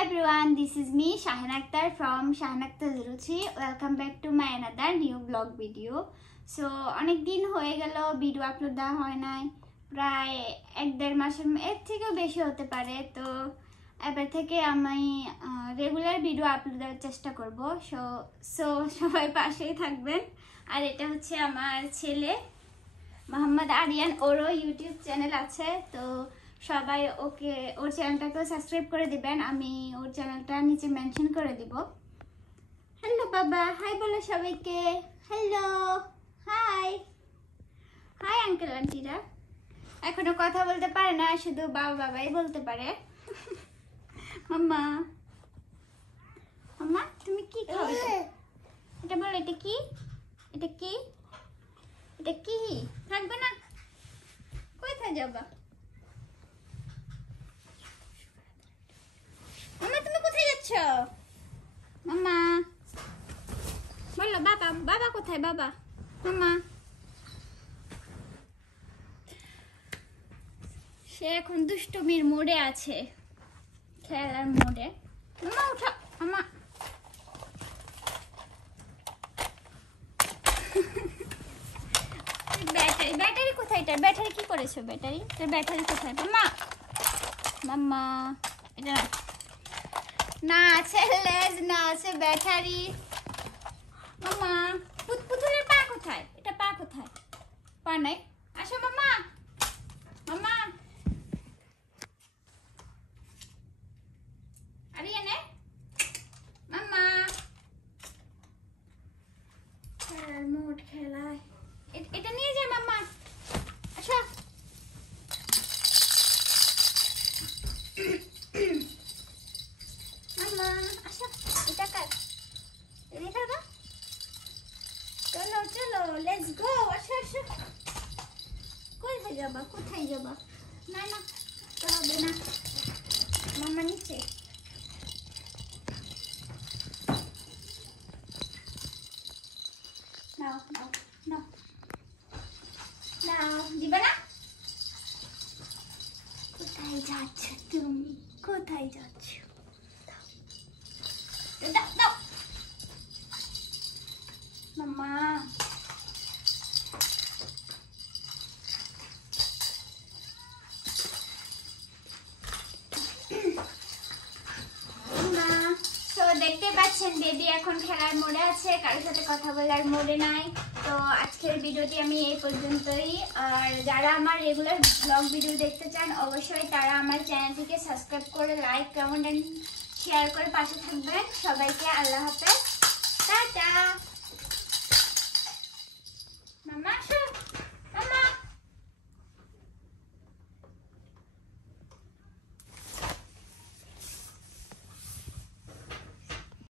everyone, this is me Shahin Akhtar from Shahin Akhtar Ruchi. Welcome back to my another new vlog video. So অনেক দিন হয়ে গেল video upload দেওয়া হয় নাই, প্রায় 1-1.5 মাসের এর থেকেও বেশি হতে পারে। তো এবার থেকে আমি রেগুলার ভিডিও আপলোড দেওয়ার চেষ্টা করব। সো সবাই পাশেই থাকবেন। আর এটা হচ্ছে আমার ছেলে মোহাম্মদ আরিয়ান, ওরও ইউটিউব চ্যানেল আছে, তো সবাই ওর চ্যানেলটাকেও সাবস্ক্রাইব করে দিবেন। আমি ওর চ্যানেলটা নিচে মেনশন করে দিব। হ্যালো বাবা, হাই বলো সবাইকে। হ্যালো, হাই হাই আঙ্কেল আন্টিরা। এখনো কথা বলতে পারে না, শুধু বাবা বাবাই বলতে পারে। মাম্মা মাম্মা তুমি কি খাও? এটা বলো, এটা কি? এটা কি? এটা কি? থাকবে না? কোথায় যাবা? মাম্মা তুমি কোথায় যাচ্ছ? মাম্মা বলো, বাবা বাবা কোথায়? বাবা মাম্মা। সে এখন দুষ্টমির মোড়ে আছে, খেলার মোড়ে। মাম্মা উঠা, মাম্মা। ব্যাটারি ব্যাটারি কোথায়? এটার ব্যাটারি কি করেছো? ব্যাটারি তোর ব্যাটারি কোথায়? মাম্মা মাম্মা, এটা না আছে লেজ, না আছে ব্যাটারি। মাম্মা পুতুলের পা কোথায়? এটা পা কোথায়? পা নাই। আসো মাম্মা, মাম্মা আরিয়ানে, মাম্মা। খেলার মোট খেলায় এটা নিয়ে যায় মাম্মা। আসো মাম্মা, আসো। এটা কার? এটা দাও। চলো চলো, লেটস গো। আসো আসো। কোথায় যাবা? কোথায় যাবা? না না, তো হবে না। মাম্মা নিচে। নাও নাও নাও নাও, দিবা না? কোথায় যাচ্ছ তুমি? কোথায় যাচ্ছ? দাও দাও মাম্মা। দেখতে পাচ্ছেন বেবি এখন খেলার মোড়ে আছে, কারোর সাথে কথা বলার মোড়ে নাই। তো আজকের ভিডিওটি আমি এই পর্যন্তই। আর যারা আমার রেগুলার ব্লগ ভিডিও দেখতে চান, অবশ্যই তারা আমার চ্যানেলটিকে সাবস্ক্রাইব করে লাইক, কমেন্ট এন্ড শেয়ার করে পাশে থাকবেন। সবাইকে আল্লাহ হাফেজ।